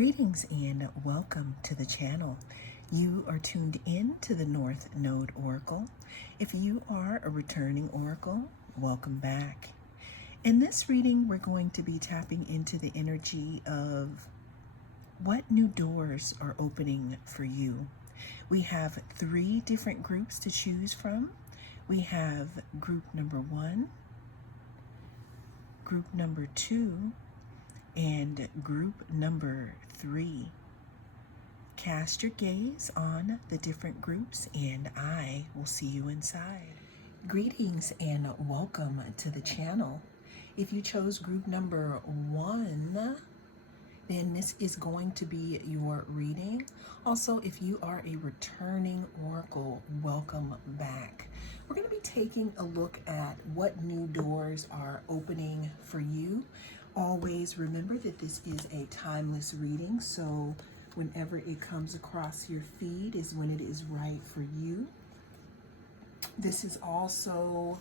Greetings and welcome to the channel. You are tuned in to the North Node Oracle. If you are a returning oracle, welcome back. In this reading, we're going to be tapping into the energy of what new doors are opening for you. We have 3 different groups to choose from. We have group number 1, group number 2, and group number 3. Cast your gaze on the different groups and I will see you inside. Greetings and welcome to the channel. If you chose group number 1, then this is going to be your reading. Also, if you are a returning oracle, welcome back. We're going to be taking a look at what new doors are opening for you. Always remember that this is a timeless reading, so whenever it comes across your feed is when it is right for you. This is also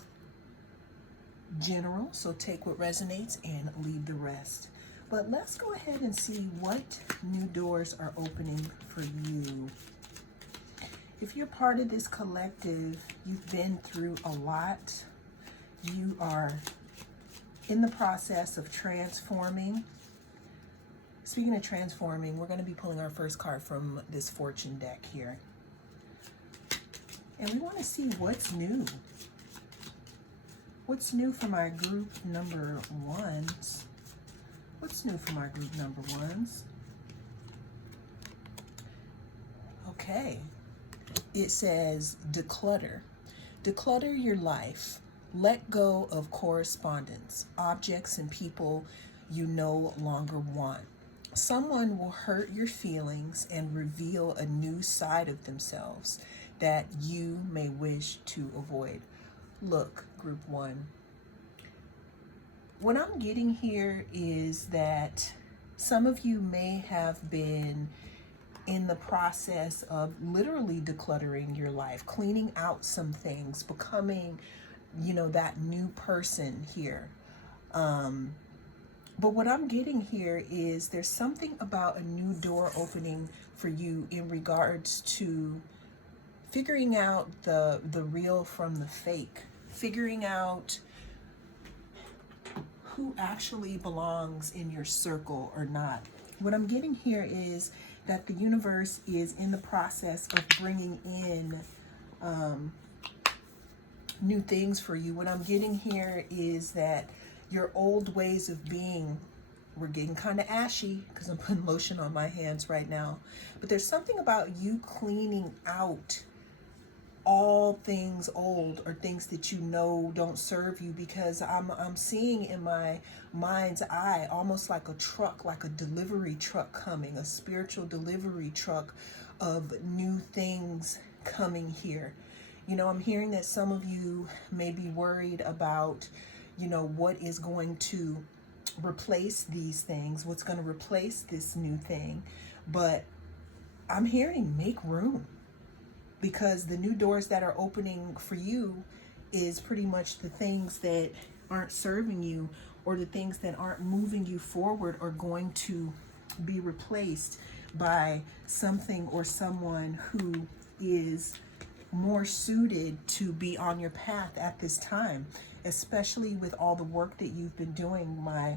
general, so take what resonates and leave the rest. But let's go ahead and see what new doors are opening for you. If you're part of this collective, you've been through a lot. You are in the process of transforming. Speaking of transforming, we're going to be pulling our first card from this fortune deck here. And we want to see what's new. What's new for my group number 1s? What's new for my group number 1s? Okay. It says declutter. Declutter your life. Let go of correspondence, objects, and people you no longer want. Someone will hurt your feelings and reveal a new side of themselves that you may wish to avoid. Look, group 1. What I'm getting here is that some of you may have been in the process of literally decluttering your life, cleaning out some things, becoming that new person here. But what I'm getting here is there's something about a new door opening for you in regards to figuring out the real from the fake, figuring out who actually belongs in your circle or not. What I'm getting here is that the universe is in the process of bringing in new things for you. What I'm getting here is that your old ways of being, we're getting kind of ashy because I'm putting lotion on my hands right now, but there's something about you cleaning out all things old or things that you know don't serve you, because I'm seeing in my mind's eye almost like a truck, like a delivery truck coming, a spiritual delivery truck of new things coming here. I'm hearing that some of you may be worried about, what is going to replace these things, what's going to replace this new thing. But I'm hearing make room, because the new doors that are opening for you is pretty much the things that aren't serving you or the things that aren't moving you forward are going to be replaced by something or someone who is more suited to be on your path at this time, especially with all the work that you've been doing, my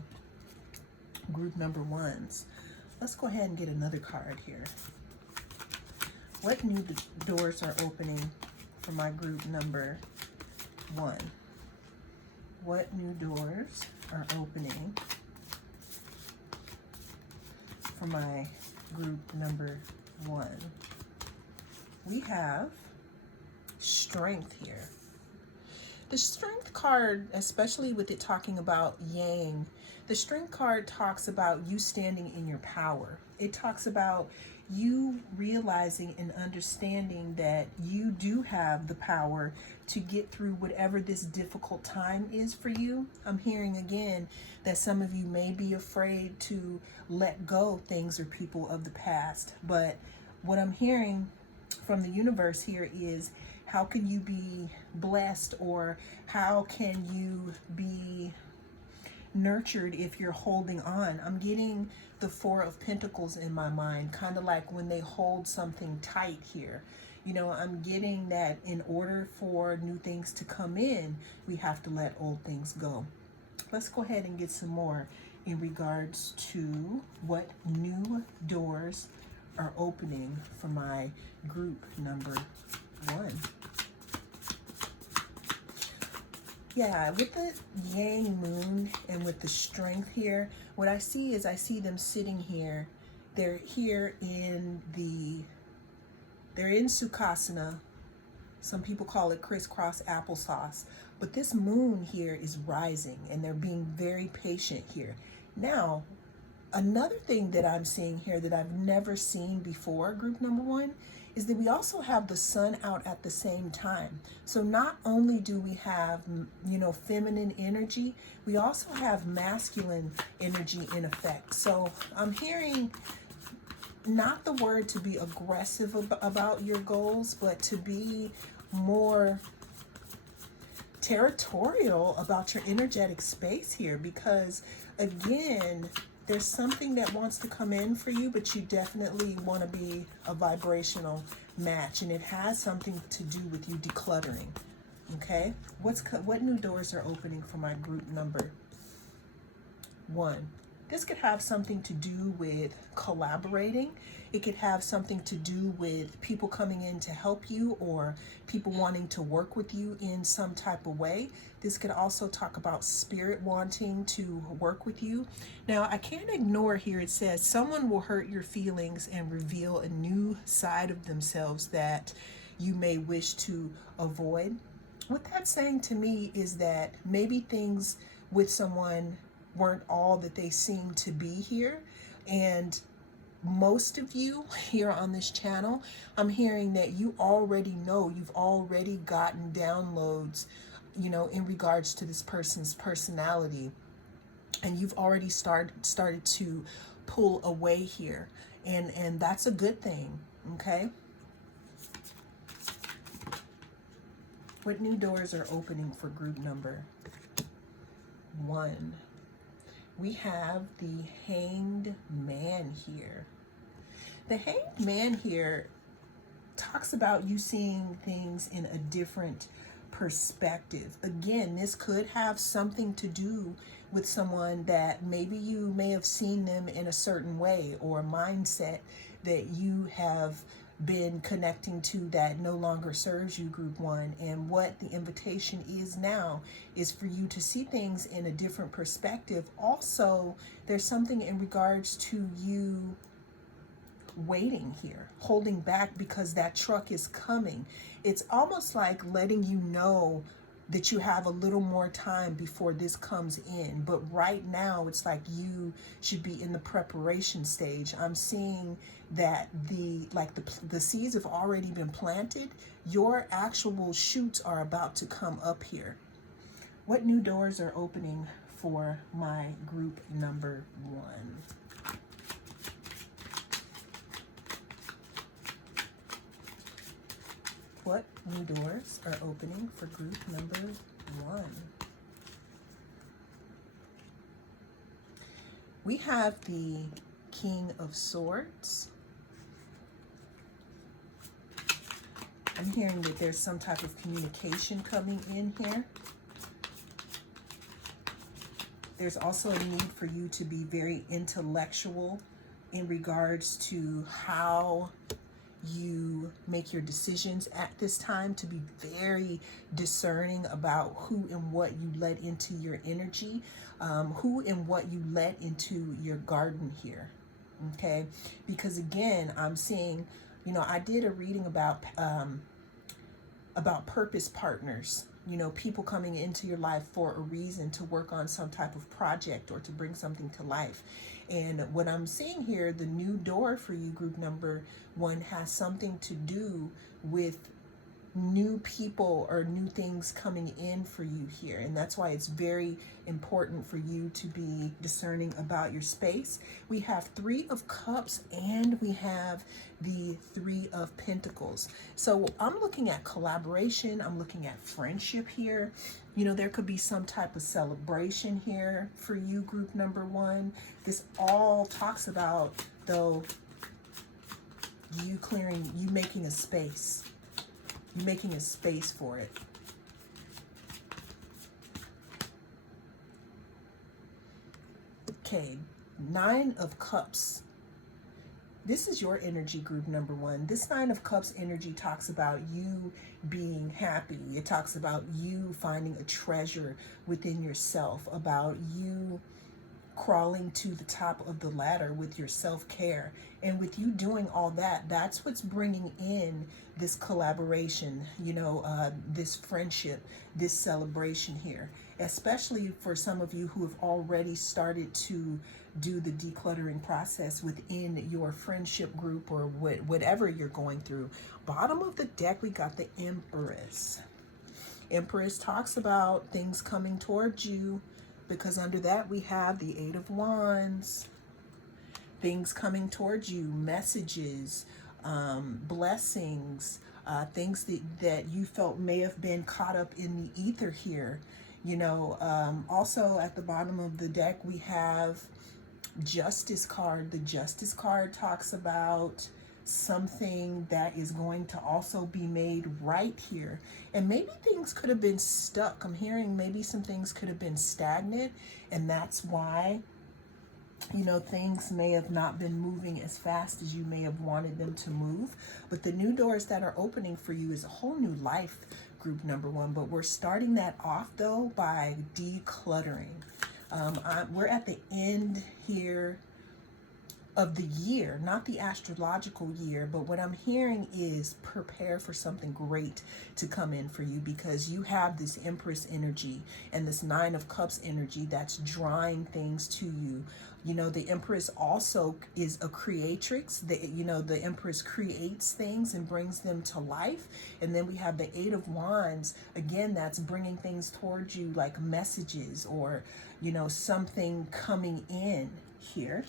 group number 1s. Let's go ahead and get another card here. What new doors are opening for my group number 1? What new doors are opening for my group number 1? We have strength here. The strength card, especially with it talking about yang, the strength card talks about you standing in your power. It talks about you realizing and understanding that you do have the power to get through whatever this difficult time is for you. I'm hearing again that some of you may be afraid to let go things or people of the past. But what I'm hearing from the universe here is, how can you be blessed, or how can you be nurtured if you're holding on. I'm getting the Four of Pentacles in my mind, kind of like when they hold something tight here. You know, I'm getting that in order for new things to come in, we have to let old things go. Let's go ahead and get some more in regards to what new doors are opening for my group number 1. Yeah, with the Yang moon and with the strength here, what I see is I see them sitting here. They're here they're in Sukhasana. Some people call it crisscross applesauce. But this moon here is rising and they're being very patient here. Now, another thing that I'm seeing here that I've never seen before, group number 1, is that we also have the sun out at the same time. So not only do we have, you know, feminine energy, we also have masculine energy in effect. So I'm hearing not the word to be aggressive about your goals, but to be more territorial about your energetic space here, because again, there's something that wants to come in for you, but you definitely want to be a vibrational match, and it has something to do with you decluttering. Okay, what new doors are opening for my group number 1? This could have something to do with collaborating. It could have something to do with people coming in to help you or people wanting to work with you in some type of way. This could also talk about spirit wanting to work with you. Now, I can't ignore here, it says someone will hurt your feelings and reveal a new side of themselves that you may wish to avoid. What that's saying to me is that maybe things with someone weren't all that they seem to be here. And most of you here on this channel, I'm hearing that you already know, you've already gotten downloads, you know, in regards to this person's personality. And you've already started to pull away here. And that's a good thing, okay? What new doors are opening for group number 1? We have the Hanged Man here. The Hanged Man here talks about you seeing things in a different perspective. Again, this could have something to do with someone that maybe you may have seen them in a certain way, or a mindset that you have been connecting to that no longer serves you, group 1. And what the invitation is now is for you to see things in a different perspective. Also, there's something in regards to you waiting here, holding back because that truck is coming. It's almost like letting you know that you have a little more time before this comes in. But right now, it's like you should be in the preparation stage. I'm seeing that the seeds have already been planted. Your actual shoots are about to come up here. What new doors are opening for my group number 1? What new doors are opening for group number 1? We have the King of Swords. I'm hearing that there's some type of communication coming in here. There's also a need for you to be very intellectual in regards to how you make your decisions at this time, to be very discerning about who and what you let into your energy, who and what you let into your garden here, okay? Because again, I'm seeing, you know, I did a reading about purpose partners, you know, people coming into your life for a reason, to work on some type of project or to bring something to life. And what I'm seeing here, the new door for you, group number 1, has something to do with new people or new things coming in for you here. And that's why it's very important for you to be discerning about your space. We have 3 of Cups and we have the 3 of Pentacles. So I'm looking at collaboration. I'm looking at friendship here. You know, there could be some type of celebration here for you, group number one. This all talks about, though, you clearing, you making a space. You making a space for it. Okay, 9 of Cups. This is your energy, group number one. This 9 of Cups energy talks about you being happy. It talks about you finding a treasure within yourself, about you crawling to the top of the ladder with your self-care. And with you doing all that, that's what's bringing in this collaboration, you know, this friendship, this celebration here. Especially for some of you who have already started to do the decluttering process within your friendship group or whatever you're going through. Bottom of the deck, we got the Empress. Empress talks about things coming towards you, because under that we have the 8 of Wands. Things coming towards you, messages, blessings, things that you felt may have been caught up in the ether here. You know, also at the bottom of the deck we have Justice card. The Justice card talks about something that is going to also be made right here. And maybe things could have been stuck. I'm hearing maybe some things could have been stagnant, and that's why, you know, things may have not been moving as fast as you may have wanted them to move. But the new doors that are opening for you is a whole new life, group number one. But we're starting that off though by decluttering. We're at the end here of the year, not the astrological year, but what I'm hearing is prepare for something great to come in for you, because you have this Empress energy and this 9 of Cups energy that's drawing things to you. You know, the Empress also is a creatrix. You know, the Empress creates things and brings them to life. And then we have the 8 of Wands. Again, that's bringing things towards you, like messages or, you know, something coming in here.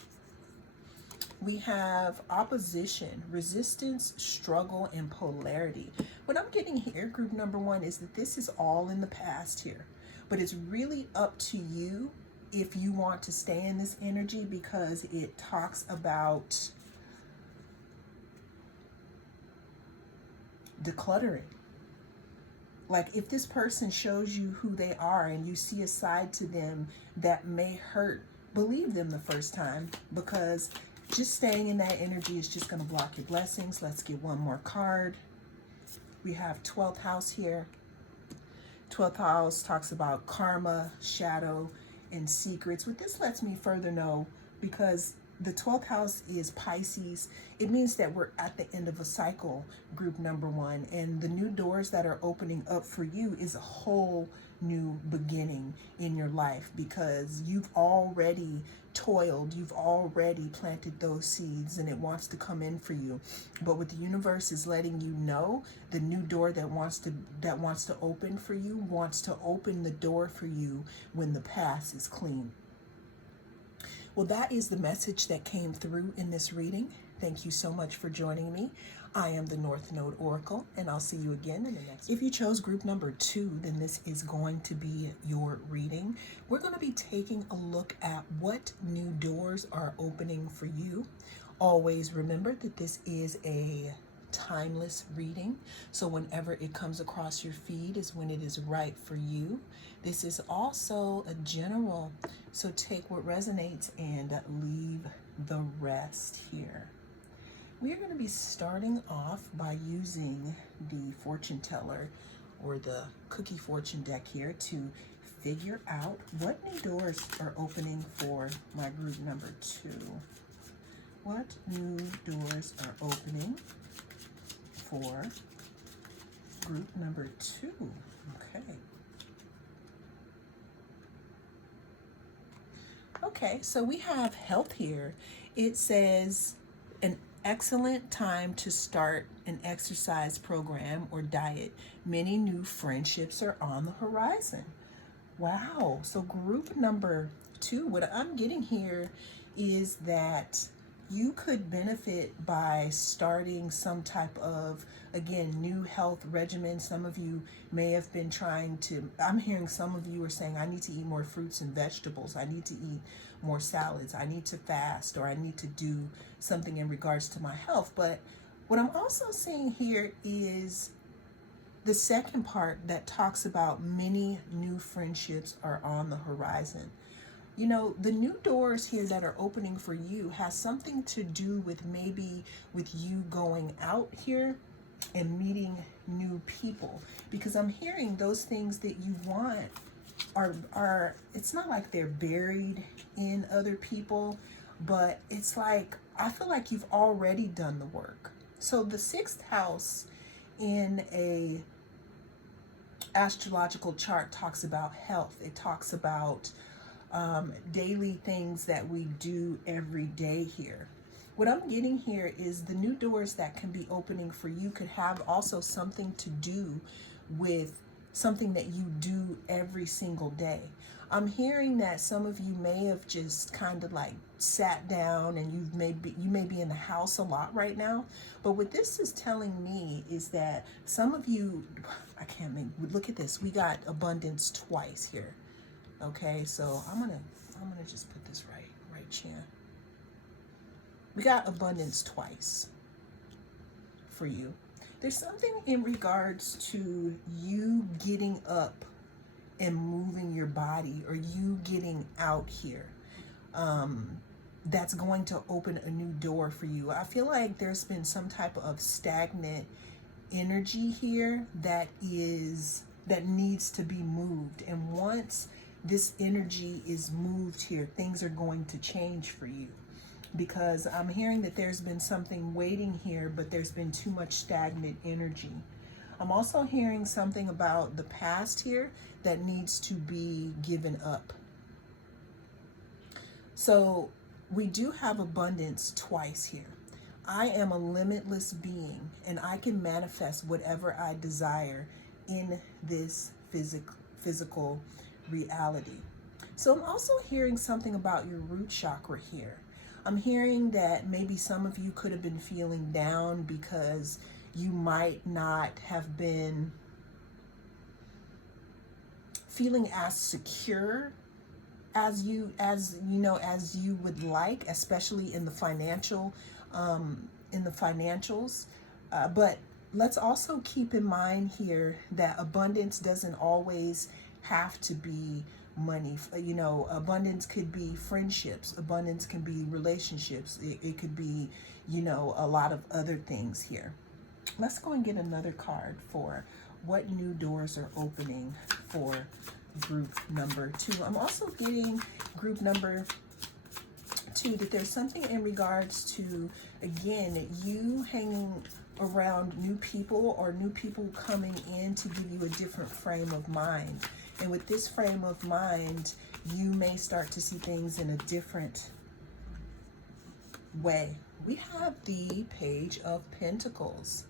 We have opposition, resistance, struggle, and polarity. What I'm getting here, group number one, is that this is all in the past here. But it's really up to you if you want to stay in this energy, because it talks about decluttering. Like if this person shows you who they are and you see a side to them that may hurt, believe them the first time, because just staying in that energy is just going to block your blessings. Let's get one more card. We have 12th house here. 12th house talks about karma, shadow, and secrets. What this lets me further know, because the 12th house is Pisces, it means that we're at the end of a cycle, group number one, and the new doors that are opening up for you is a whole new beginning in your life, because you've already toiled, you've already planted those seeds, and it wants to come in for you. But what the universe is letting you know, the new door that wants to open for you wants to open the door for you when the past is clean. Well, that is the message that came through in this reading. Thank you so much for joining me. I am the North Node Oracle, and I'll see you again in the next. If you chose group number 2, then this is going to be your reading. We're going to be taking a look at what new doors are opening for you. Always remember that this is a timeless reading, so whenever it comes across your feed is when it is right for you. This is also a general, so take what resonates and leave the rest here. We are going to be starting off by using the fortune teller or the cookie fortune deck here to figure out what new doors are opening for my group number 2. What new doors are opening for group number 2? Okay. Okay, so we have health here. It says an excellent time to start an exercise program or diet. Many new friendships are on the horizon. Wow. So group number 2, what I'm getting here is that you could benefit by starting some type of, again, new health regimen. Some of you may have been trying to, I'm hearing some of you are saying, I need to eat more fruits and vegetables. I need to eat more salads. I need to fast, or I need to do something in regards to my health. But what I'm also seeing here is the second part that talks about many new friendships are on the horizon. You know, the new doors here that are opening for you has something to do with maybe with you going out here and meeting new people, because I'm hearing those things that you want are it's not like they're buried in other people, but it's like I feel like you've already done the work. So the sixth house in a astrological chart talks about health. It talks about daily things that we do every day here. What I'm getting here is the new doors that can be opening for you could have also something to do with something that you do every single day. I'm hearing that some of you may have just kind of like sat down and you may be in the house a lot right now. But what this is telling me is that some of you, I can't make, look at this. We got abundance twice here. Okay, so I'm gonna just put this right here. We got abundance twice for you. There's something in regards to you getting up and moving your body, or you getting out here. That's going to open a new door for you. I feel like there's been some type of stagnant energy here that needs to be moved. And once this energy is moved here, things are going to change for you, because I'm hearing that there's been something waiting here, but there's been too much stagnant energy. I'm also hearing something about the past here that needs to be given up. So we do have abundance twice here. I am a limitless being, and I can manifest whatever I desire in this physical reality. So I'm also hearing something about your root chakra here. I'm hearing that maybe some of you could have been feeling down because you might not have been feeling as secure as you would like, especially in the financials. But let's also keep in mind here that abundance doesn't always have to be money. Abundance could be friendships. Abundance can be relationships. It could be, a lot of other things here. Let's go and get another card for what new doors are opening for group number 2. I'm also getting group number 2 that there's something in regards to, again, you hanging around new people, or new people coming in to give you a different frame of mind. And with this frame of mind, you may start to see things in a different way. We have the Page of Pentacles.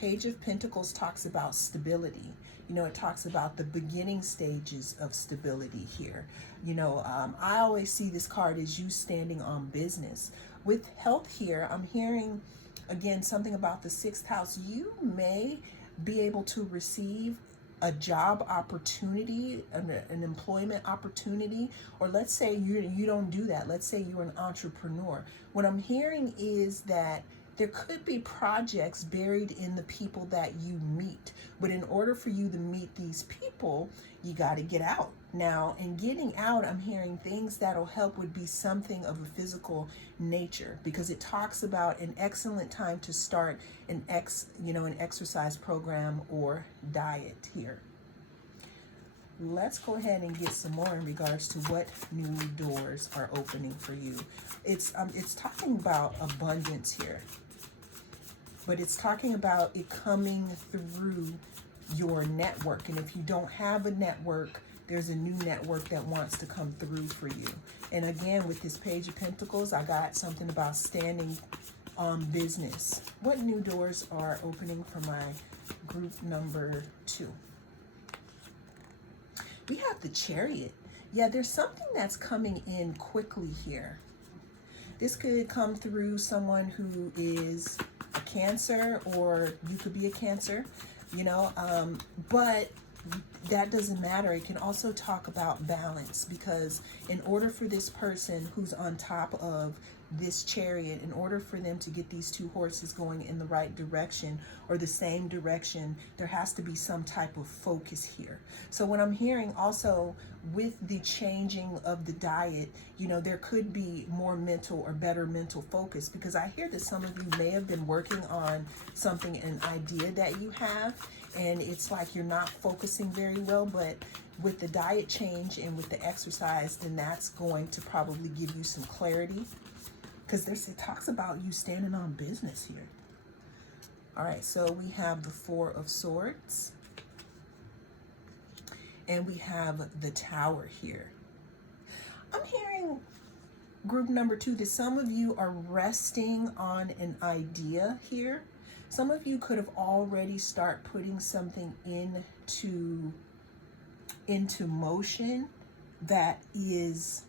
Page of Pentacles talks about stability. It talks about the beginning stages of stability here. I always see this card as you standing on business. With health here, I'm hearing, again, something about the 6th house. You may be able to receive a job opportunity, an employment opportunity, or let's say you don't do that. Let's say you're an entrepreneur. What I'm hearing is that there could be projects buried in the people that you meet. But in order for you to meet these people, you got to get out. Now, in getting out, I'm hearing things that'll help would be something of a physical nature, because it talks about an excellent time to start an exercise program or diet here. Let's go ahead and get some more in regards to what new doors are opening for you. It's talking about abundance here, but it's talking about it coming through your network. And if you don't have a network, there's a new network that wants to come through for you. And again, with this Page of Pentacles, I got something about standing on business. What new doors are opening for my group number 2? We have the Chariot. Yeah, there's something that's coming in quickly here. This could come through someone who is a Cancer, or you could be a Cancer, you know, but that doesn't matter. It can also talk about balance, because in order for this person who's on top of this chariot, in order for them to get these two horses going in the right direction or the same direction, there has to be some type of focus here. So what I'm hearing also with the changing of the diet, you know, there could be more mental or better mental focus, because I hear that some of you may have been working on something, an idea that you have, and it's like you're not focusing very well, but with the diet change and with the exercise, then that's going to probably give you some clarity, because it talks about you standing on business here. All right, so we have the Four of Swords, and we have the Tower here. I'm hearing, group number 2, that some of you are resting on an idea here. Some of you could have already start putting something into motion that is,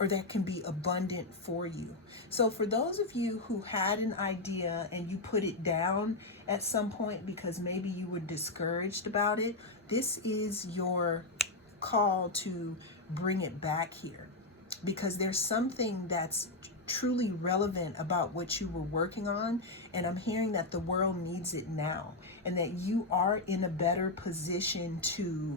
or that can be abundant for you. So for those of you who had an idea and you put it down at some point because maybe you were discouraged about it, this is your call to bring it back here, because there's something that's truly relevant about what you were working on, and I'm hearing that the world needs it now, and that you are in a better position to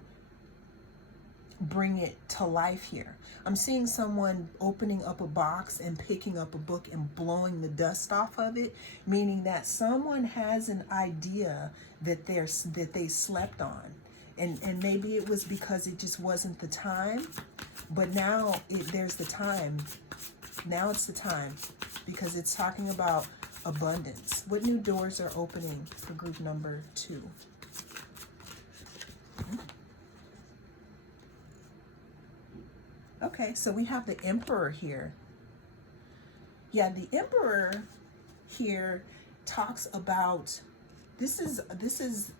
bring it to life here. I'm seeing someone opening up a box and picking up a book and blowing the dust off of it, meaning that someone has an idea that they slept on, and maybe it was because it just wasn't the time, but now there's the time. Now it's the time, because it's talking about abundance. What new doors are opening for group number 2? Okay, so we have the Emperor here. Yeah, the Emperor here talks about, this is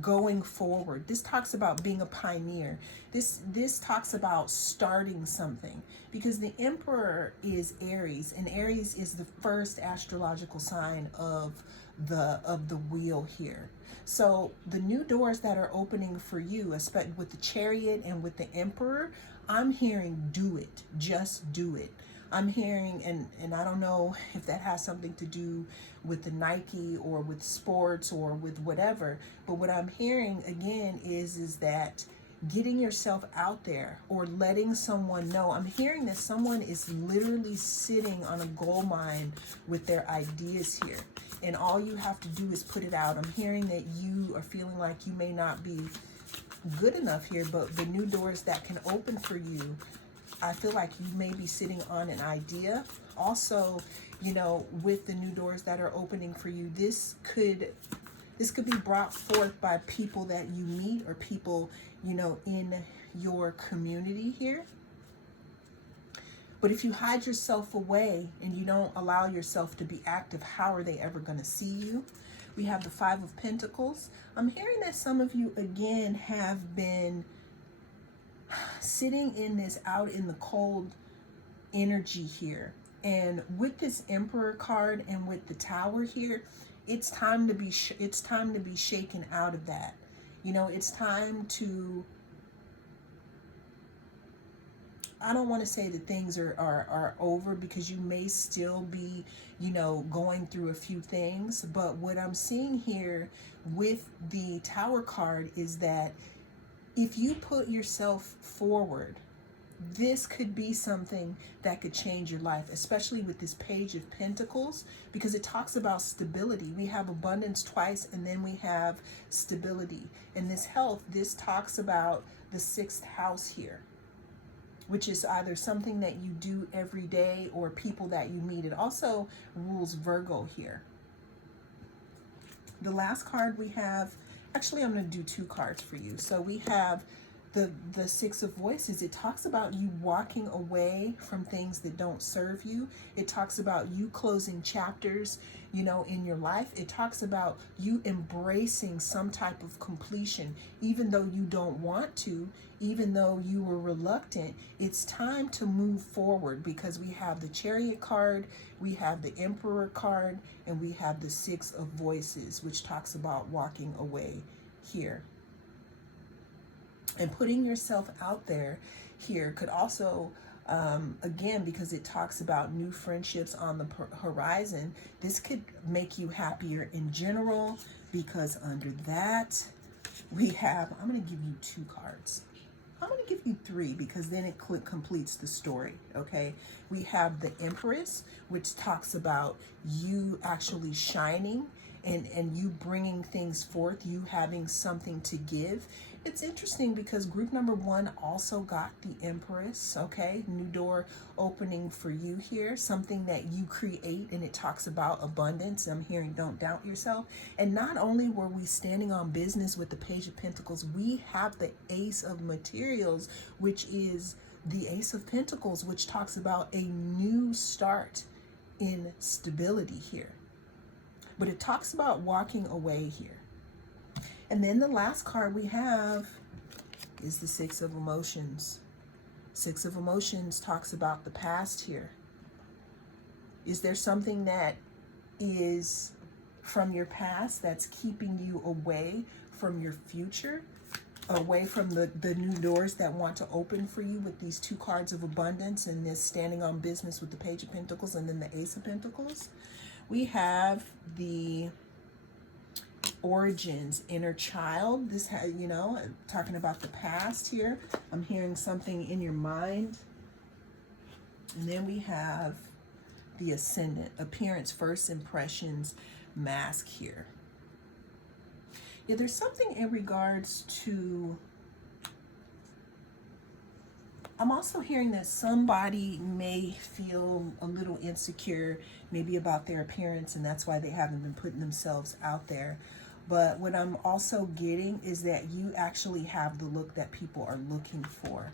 going forward. This talks about being a pioneer. This talks about starting something, because the Emperor is Aries, and Aries is the first astrological sign of the wheel here. So the new doors that are opening for you, especially with the Chariot and with the Emperor, I'm hearing do it. Just do it. I'm hearing, and I don't know if that has something to do with the Nike or with sports or with whatever, but what I'm hearing again is that getting yourself out there or letting someone know. I'm hearing that someone is literally sitting on a gold mine with their ideas here, and all you have to do is put it out. I'm hearing that you are feeling like you may not be good enough here, but the new doors that can open for you, I feel like you may be sitting on an idea. Also, you know, with the new doors that are opening for you, this could be brought forth by people that you meet, or people, you know, in your community here. But if you hide yourself away and you don't allow yourself to be active, how are they ever going to see you? We have the Five of Pentacles. I'm hearing that some of you, again, have been sitting in this out in the cold energy here. And with this Emperor card and with the Tower here, it's time to be shaken out of that. You know, it's time to, I don't want to say that things are over, because you may still be, you know, going through a few things. But what I'm seeing here with the Tower card is that if you put yourself forward, this could be something that could change your life, especially with this Page of Pentacles, because it talks about stability. We have abundance twice, and then we have stability. And this health, this talks about the 6th house here, which is either something that you do every day or people that you meet. It also rules Virgo here. The last card we have, actually I'm going to do 2 cards for you. So we have the Six of Voices, it talks about you walking away from things that don't serve you. It talks about you closing chapters, in your life. It talks about you embracing some type of completion, even though you don't want to, even though you were reluctant. It's time to move forward, because we have the Chariot card, we have the Emperor card, and we have the Six of Voices, which talks about walking away here. And putting yourself out there here could also, again, because it talks about new friendships on the horizon, this could make you happier in general, because under that we have, I'm going to give you 2 cards. I'm going to give you 3, because then it completes the story, okay? We have the Empress, which talks about you actually shining and you bringing things forth, you having something to give. It's interesting because group number 1 also got the Empress, okay? New door opening for you here, something that you create, and it talks about abundance. I'm hearing don't doubt yourself. And not only were we standing on business with the Page of Pentacles, we have the Ace of Materials, which is the Ace of Pentacles, which talks about a new start in stability here. But it talks about walking away here. And then the last card we have is the Six of Emotions. Six of Emotions talks about the past here. Is there something that is from your past that's keeping you away from your future, away from the new doors that want to open for you with these 2 cards of abundance and this standing on business with the Page of Pentacles and then the Ace of Pentacles? We have the Origins, inner child. This has, talking about the past here. I'm hearing something in your mind. And then we have the Ascendant, appearance, first impressions, mask here. Yeah, there's something in regards to, I'm also hearing that somebody may feel a little insecure, maybe about their appearance, and that's why they haven't been putting themselves out there. But what I'm also getting is that you actually have the look that people are looking for.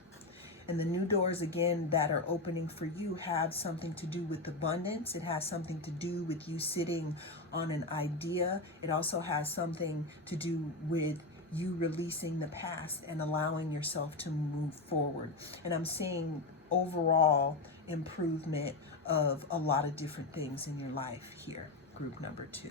And the new doors, again, that are opening for you have something to do with abundance. It has something to do with you sitting on an idea. It also has something to do with you releasing the past and allowing yourself to move forward. And I'm seeing overall improvement of a lot of different things in your life here, group number 2.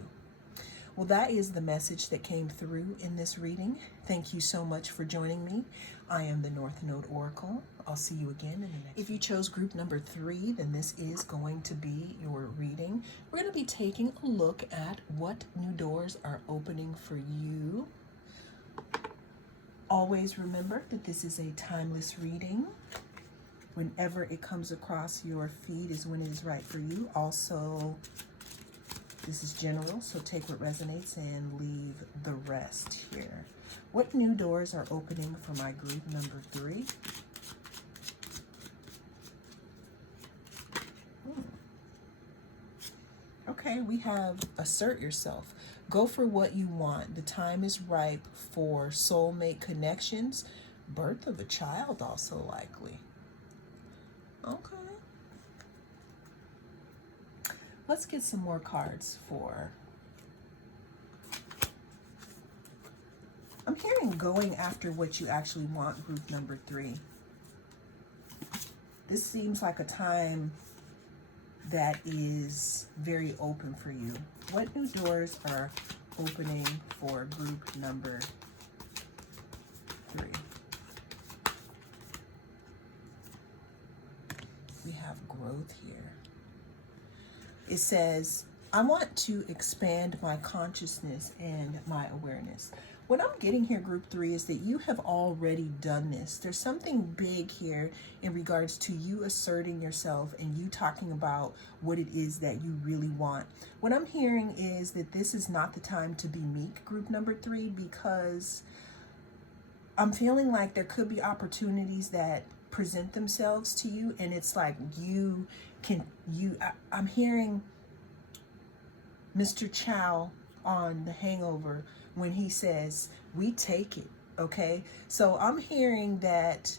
Well, that is the message that came through in this reading. Thank you so much for joining me. I am the North Node Oracle. I'll see you again in the next. If you chose group number 3, then this is going to be your reading. We're going to be taking a look at what new doors are opening for you. Always remember that this is a timeless reading. Whenever it comes across your feed is when it is right for you. Also, this is general, so take what resonates and leave the rest here. What new doors are opening for my group number 3? Okay, we have assert yourself. Go for what you want. The time is ripe for soulmate connections. Birth of a child also likely. Okay. Let's get some more cards for, I'm hearing going after what you actually want, group number 3. This seems like a time that is very open for you. What new doors are opening for group number 3? We have growth here. It says, I want to expand my consciousness and my awareness. What I'm getting here, group 3, is that you have already done this. There's something big here in regards to you asserting yourself and you talking about what it is that you really want. What I'm hearing is that this is not the time to be meek, group number 3, because I'm feeling like there could be opportunities that present themselves to you, and it's like I'm hearing Mr. Chow on The Hangover when he says, we take it. Okay, so I'm hearing that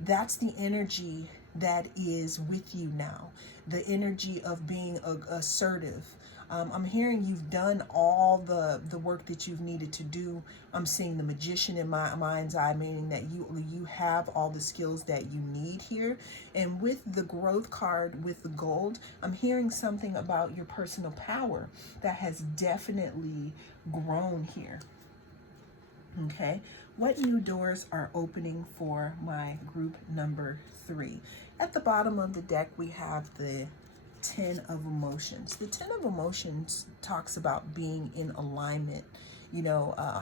that's the energy that is with you now, the energy of being assertive. I'm hearing you've done all the work that you've needed to do. I'm seeing the magician in my mind's eye, meaning that you have all the skills that you need here. And with the growth card with the gold, I'm hearing something about your personal power that has definitely grown here. Okay, what new doors are opening for my group number 3? At the bottom of the deck, we have the 10 of emotions. The 10 of emotions talks about being in alignment,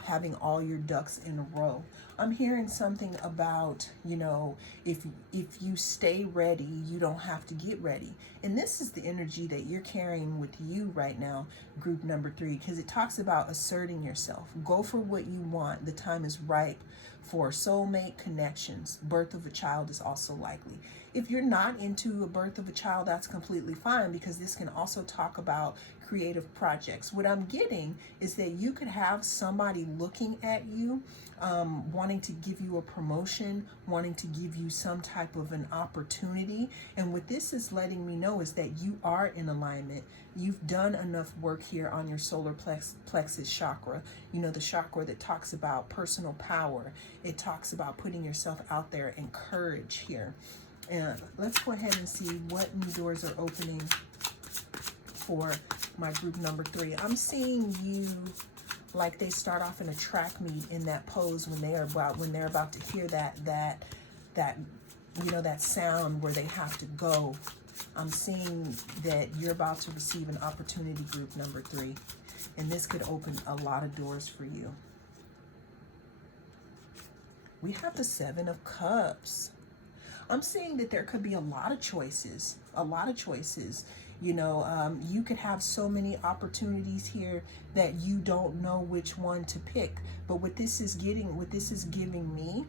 having all your ducks in a row. I'm hearing something about, if you stay ready, you don't have to get ready. And this is the energy that you're carrying with you right now, group number 3, because it talks about asserting yourself. Go for what you want. The time is ripe for soulmate connections. Birth of a child is also likely. If you're not into a birth of a child, that's completely fine, because this can also talk about creative projects. What I'm getting is that you could have somebody looking at you, wanting to give you a promotion, wanting to give you some type of an opportunity. And what this is letting me know is that you are in alignment. You've done enough work here on your solar plexus chakra, the chakra that talks about personal power. It talks about putting yourself out there and courage here. And let's go ahead and see what new doors are opening for my group number 3. I'm seeing you like they start off in a track meet in that pose when they're about to hear that sound where they have to go. I'm seeing that you're about to receive an opportunity, group number 3, and this could open a lot of doors for you. We have the 7 of Cups. I'm seeing that there could be a lot of choices, you could have so many opportunities here that you don't know which one to pick. But what this is giving me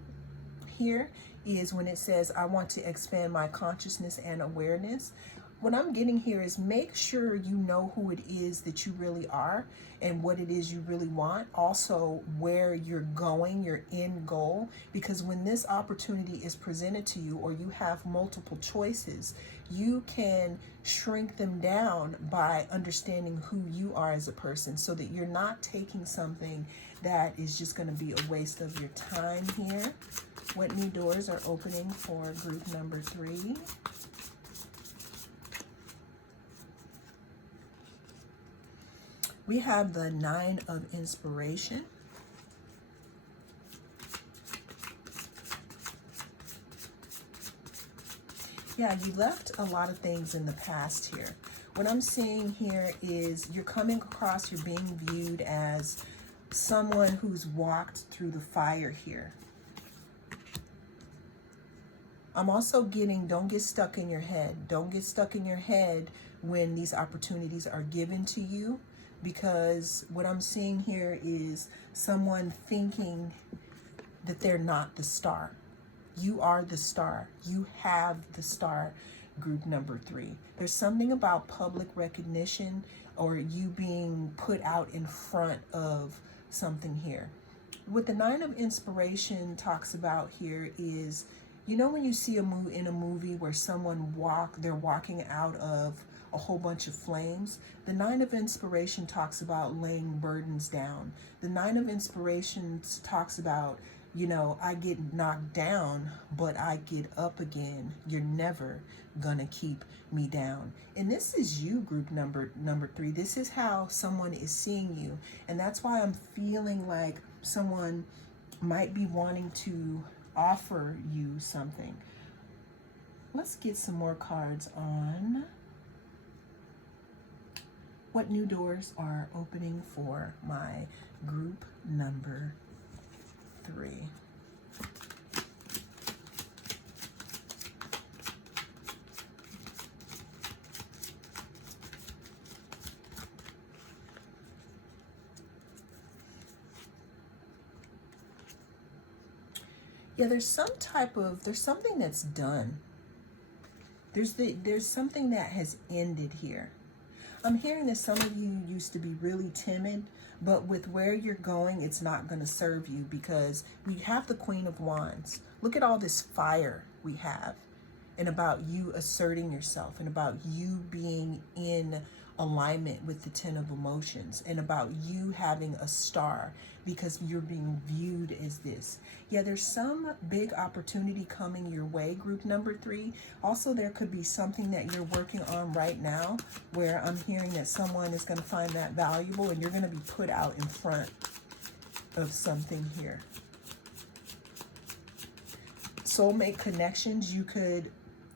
here is when it says, I want to expand my consciousness and awareness. What I'm getting here is make sure you know who it is that you really are and what it is you really want. Also, where you're going, your end goal. Because when this opportunity is presented to you, or you have multiple choices, you can shrink them down by understanding who you are as a person, so that you're not taking something that is just going to be a waste of your time here. What new doors are opening for group number 3? We have the 9 of inspiration. Yeah, you left a lot of things in the past here. What I'm seeing here is you're coming across, you're being viewed as someone who's walked through the fire here. I'm also getting, don't get stuck in your head. Don't get stuck in your head when these opportunities are given to you. Because what I'm seeing here is someone thinking that they're not the star. You are the star. You have the star, group number 3. There's something about public recognition, or you being put out in front of something here. What the 9 of inspiration talks about here is, when you see in a movie where they're walking out of a whole bunch of flames. The 9 of inspiration talks about laying burdens down. The 9 of inspiration talks about, I get knocked down, but I get up again. You're never gonna keep me down. And this is you, group number 3. This is how someone is seeing you. And that's why I'm feeling like someone might be wanting to offer you something. Let's get some more cards on what new doors are opening for my group number 3. Yeah, there's something that's done. There's something that has ended here. I'm hearing that some of you used to be really timid, but with where you're going, it's not going to serve you, because we have the Queen of Wands. Look at all this fire we have, and about you asserting yourself, and about you being in alignment with the Ten of Emotions, and about you having a star because you're being viewed as this. Yeah, there's some big opportunity coming your way, group number 3. Also, there could be something that you're working on right now where I'm hearing that someone is going to find that valuable, and you're going to be put out in front of something here. Soulmate connections, you could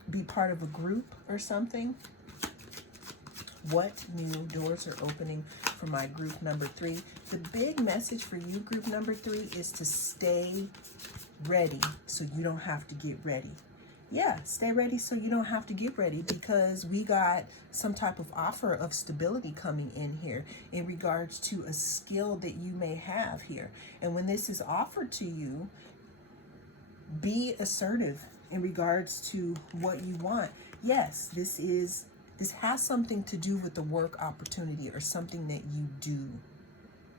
be part of a group or something. What new doors are opening for my group number 3? The big message for you, group number 3, is to stay ready so you don't have to get ready. Yeah, stay ready so you don't have to get ready, because we got some type of offer of stability coming in here in regards to a skill that you may have here. And when this is offered to you, be assertive in regards to what you want. Yes, this has something to do with the work opportunity or something that you do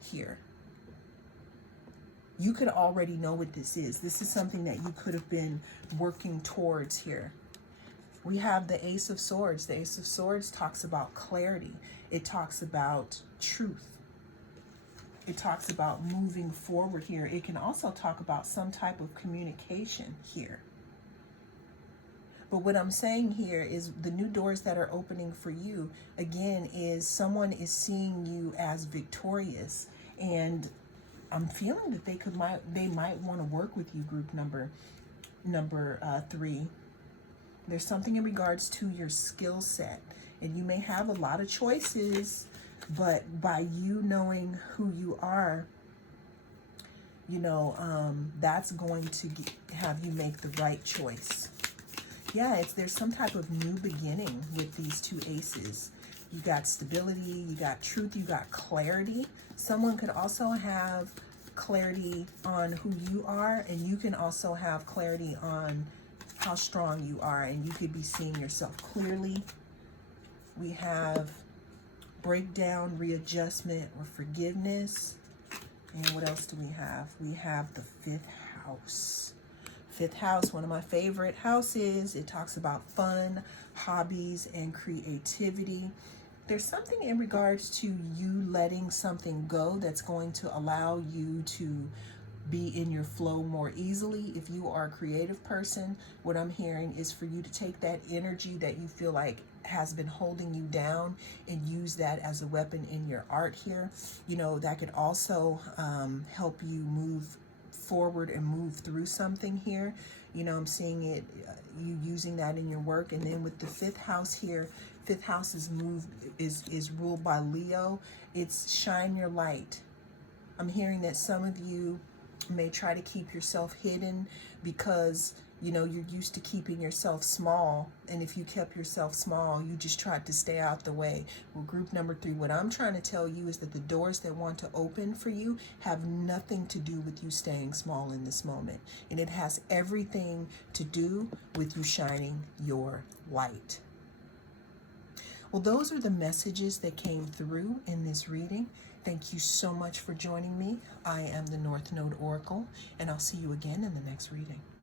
here. You could already know what this is. This is something that you could have been working towards here. We have the Ace of Swords. The Ace of Swords talks about clarity. It talks about truth. It talks about moving forward here. It can also talk about some type of communication here. But what I'm saying here is the new doors that are opening for you, again, is someone is seeing you as victorious. And I'm feeling that they might want to work with you, group number 3. There's something in regards to your skill set. And you may have a lot of choices, but by you knowing who you are, that's going to have you make the right choice. Yeah, there's some type of new beginning with these 2 aces. You got stability, you got truth, you got clarity. Someone could also have clarity on who you are, and you can also have clarity on how strong you are, and you could be seeing yourself clearly. We have breakdown, readjustment, or forgiveness. And what else do we have? We have the 5th house. 5th house, one of my favorite houses. It talks about fun, hobbies, and creativity. There's something in regards to you letting something go that's going to allow you to be in your flow more easily. If you are a creative person, what I'm hearing is for you to take that energy that you feel like has been holding you down and use that as a weapon in your art here. That could also help you move forward and move through something here. I'm seeing it, you using that in your work. And then with the 5th house here, 5th house is ruled by Leo. It's shine your light. I'm hearing that some of you may try to keep yourself hidden because you're used to keeping yourself small, and if you kept yourself small, you just tried to stay out the way. Well, group number 3, what I'm trying to tell you is that the doors that want to open for you have nothing to do with you staying small in this moment, and it has everything to do with you shining your light. Well, those are the messages that came through in this reading. Thank you so much for joining me. I am the North Node Oracle, and I'll see you again in the next reading.